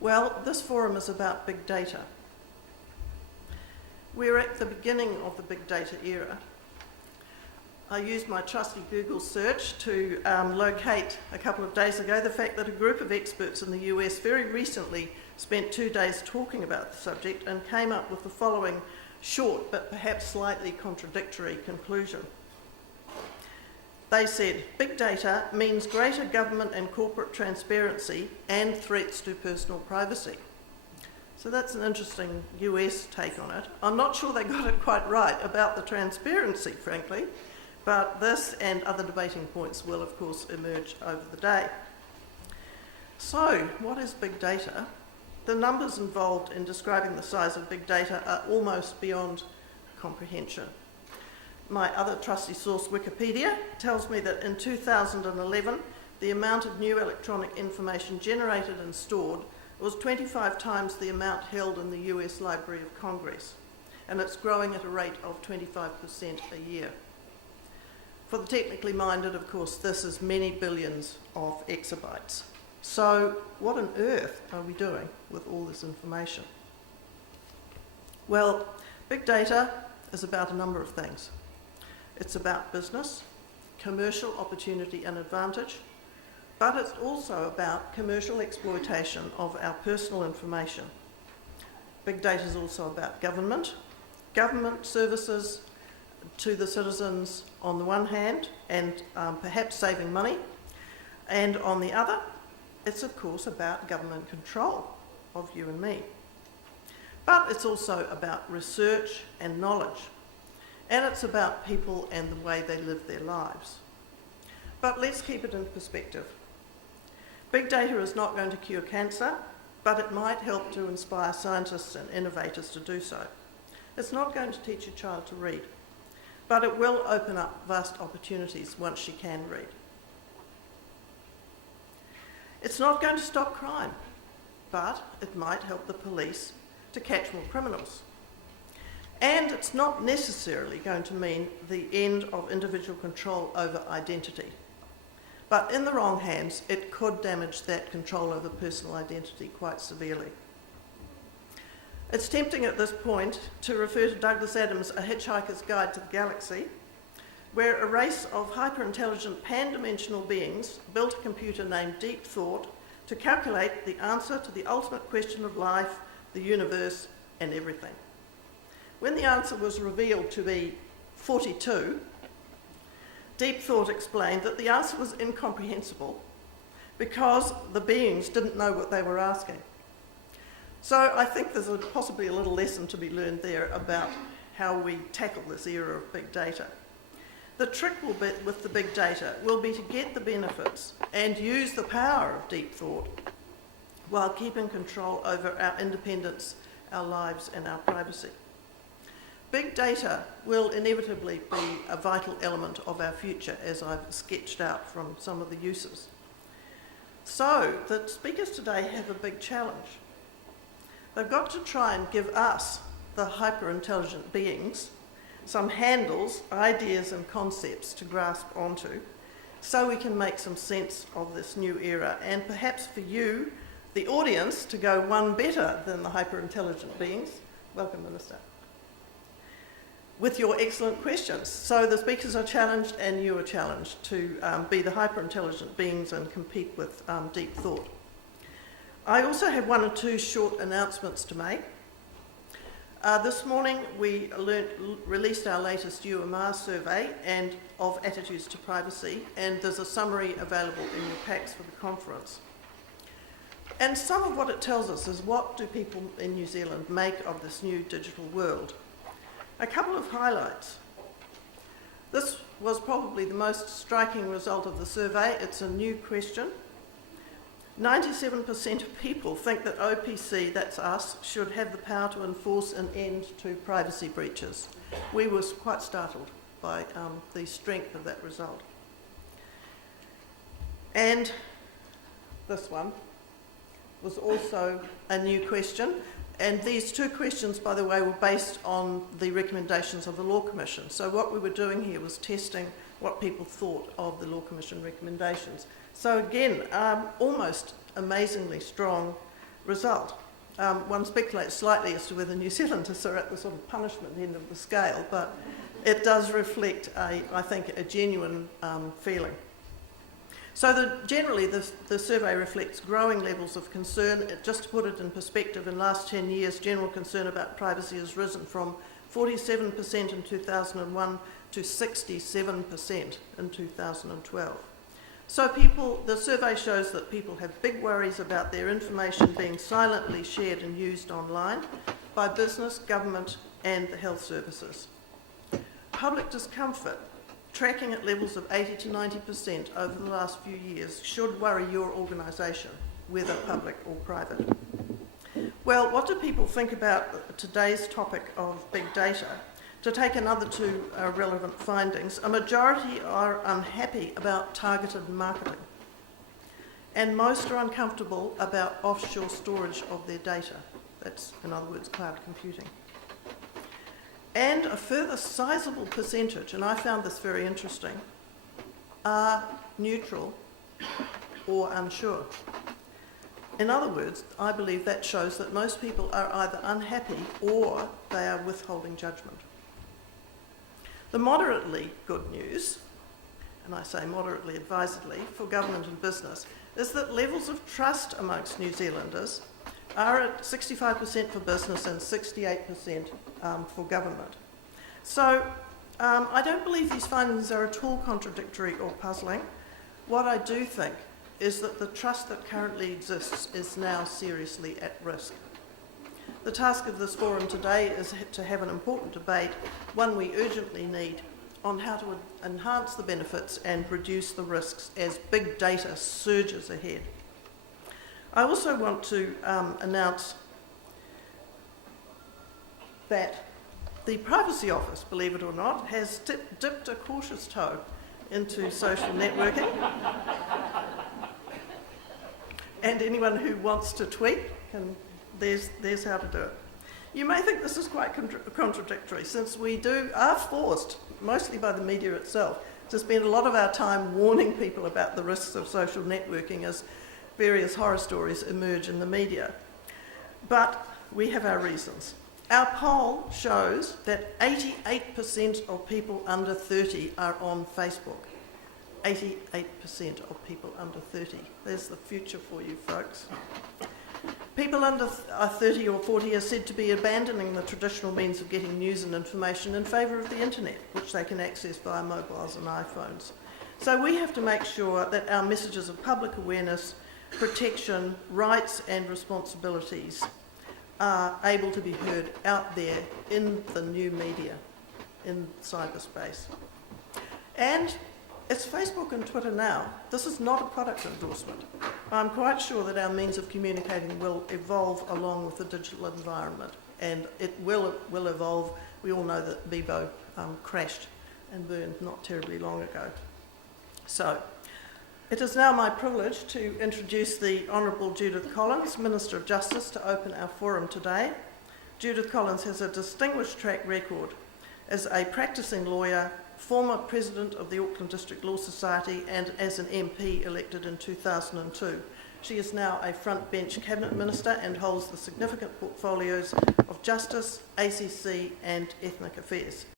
Well, this forum is about big data. We're at the beginning of the big data era. I used my trusty Google search to locate a couple of days ago the fact that a group of experts in the US very recently spent 2 days talking about the subject and came up with the following short but perhaps slightly contradictory conclusion. They said, big data means greater government and corporate transparency and threats to personal privacy. So that's an interesting US take on it. I'm not sure they got it quite right about the transparency, frankly, but this and other debating points will, of course, emerge over the day. So, what is big data? The numbers involved in describing the size of big data are almost beyond comprehension. My other trusty source, Wikipedia, tells me that in 2011, the amount of new electronic information generated and stored was 25 times the amount held in the US Library of Congress, and it's growing at a rate of 25% a year. For the technically minded, of course, this is many billions of exabytes. So what on earth are we doing with all this information? Well, big data is about a number of things. It's about business, commercial opportunity and advantage, but it's also about commercial exploitation of our personal information. Big data is also about government services to the citizens on the one hand, and perhaps saving money, and on the other, it's of course about government control of you and me. But it's also about research and knowledge, and it's about people and the way they live their lives. But let's keep it in perspective. Big data is not going to cure cancer, but it might help to inspire scientists and innovators to do so. It's not going to teach a child to read, but it will open up vast opportunities once she can read. It's not going to stop crime, but it might help the police to catch more criminals. And it's not necessarily going to mean the end of individual control over identity. But in the wrong hands, it could damage that control over personal identity quite severely. It's tempting at this point to refer to Douglas Adams' A Hitchhiker's Guide to the Galaxy, where a race of hyper-intelligent pan-dimensional beings built a computer named Deep Thought to calculate the answer to the ultimate question of life, the universe, and everything. When the answer was revealed to be 42, Deep Thought explained that the answer was incomprehensible because the beings didn't know what they were asking. So I think there's possibly a little lesson to be learned there about how we tackle this era of big data. The trick with the big data will be to get the benefits and use the power of deep thought while keeping control over our independence, our lives, and our privacy. Big data will inevitably be a vital element of our future, as I've sketched out from some of the uses. So the speakers today have a big challenge. They've got to try and give us, the hyper-intelligent beings, some handles, ideas and concepts to grasp onto so we can make some sense of this new era, and perhaps for you, the audience, to go one better than the hyper-intelligent beings. Welcome, Minister. With your excellent questions. So the speakers are challenged and you are challenged to be the hyper-intelligent beings and compete with deep thought. I also have one or two short announcements to make. This morning we released our latest UMR survey and of attitudes to privacy, and there's a summary available in your packs for the conference. And some of what it tells us is, what do people in New Zealand make of this new digital world? A couple of highlights. This was probably the most striking result of the survey. It's a new question. 97% of people think that OPC, that's us, should have the power to enforce an end to privacy breaches. We were quite startled by the strength of that result. And this one was also a new question. And these two questions, by the way, were based on the recommendations of the Law Commission. So what we were doing here was testing what people thought of the Law Commission recommendations. So again, almost amazingly strong result. One speculates slightly as to whether New Zealanders are at the sort of punishment end of the scale, but it does reflect, I think, a genuine feeling. So generally, the survey reflects growing levels of concern. Just to put it in perspective, in the last 10 years, general concern about privacy has risen from 47% in 2001 to 67% in 2012. So the survey shows that people have big worries about their information being silently shared and used online by business, government, and the health services. Public discomfort, tracking at levels of 80 to 90% over the last few years, should worry your organisation, whether public or private. Well, what do people think about today's topic of big data? To take another two relevant findings, a majority are unhappy about targeted marketing, and most are uncomfortable about offshore storage of their data. That's, in other words, cloud computing. And a further sizable percentage, and I found this very interesting, are neutral or unsure. In other words, I believe that shows that most people are either unhappy or they are withholding judgment. The moderately good news, and I say moderately advisedly, for government and business, is that levels of trust amongst New Zealanders are at 65% for business and 68% for government. So I don't believe these findings are at all contradictory or puzzling. What I do think is that the trust that currently exists is now seriously at risk. The task of this forum today is to have an important debate, one we urgently need, on how to enhance the benefits and reduce the risks as big data surges ahead. I also want to announce that the Privacy Office, believe it or not, has dipped a cautious toe into social networking. And anyone who wants to tweet, there's how to do it. You may think this is quite contradictory, since we are forced, mostly by the media itself, to spend a lot of our time warning people about the risks of social networking as various horror stories emerge in the media. But we have our reasons. Our poll shows that 88% of people under 30 are on Facebook. 88% of people under 30. There's the future for you, folks. People under 30 or 40 are said to be abandoning the traditional means of getting news and information in favour of the internet, which they can access via mobiles and iPhones. So we have to make sure that our messages of public awareness, protection, rights and responsibilities are able to be heard out there in the new media, in cyberspace. And it's Facebook and Twitter now. This is not a product endorsement. I'm quite sure that our means of communicating will evolve along with the digital environment, and it will evolve. We all know that Bebo crashed and burned not terribly long ago. So it is now my privilege to introduce the Honourable Judith Collins, Minister of Justice, to open our forum today. Judith Collins has a distinguished track record as a practising lawyer, former president of the Auckland District Law Society, and as an MP elected in 2002. She is now a front bench cabinet minister and holds the significant portfolios of justice, ACC and ethnic affairs.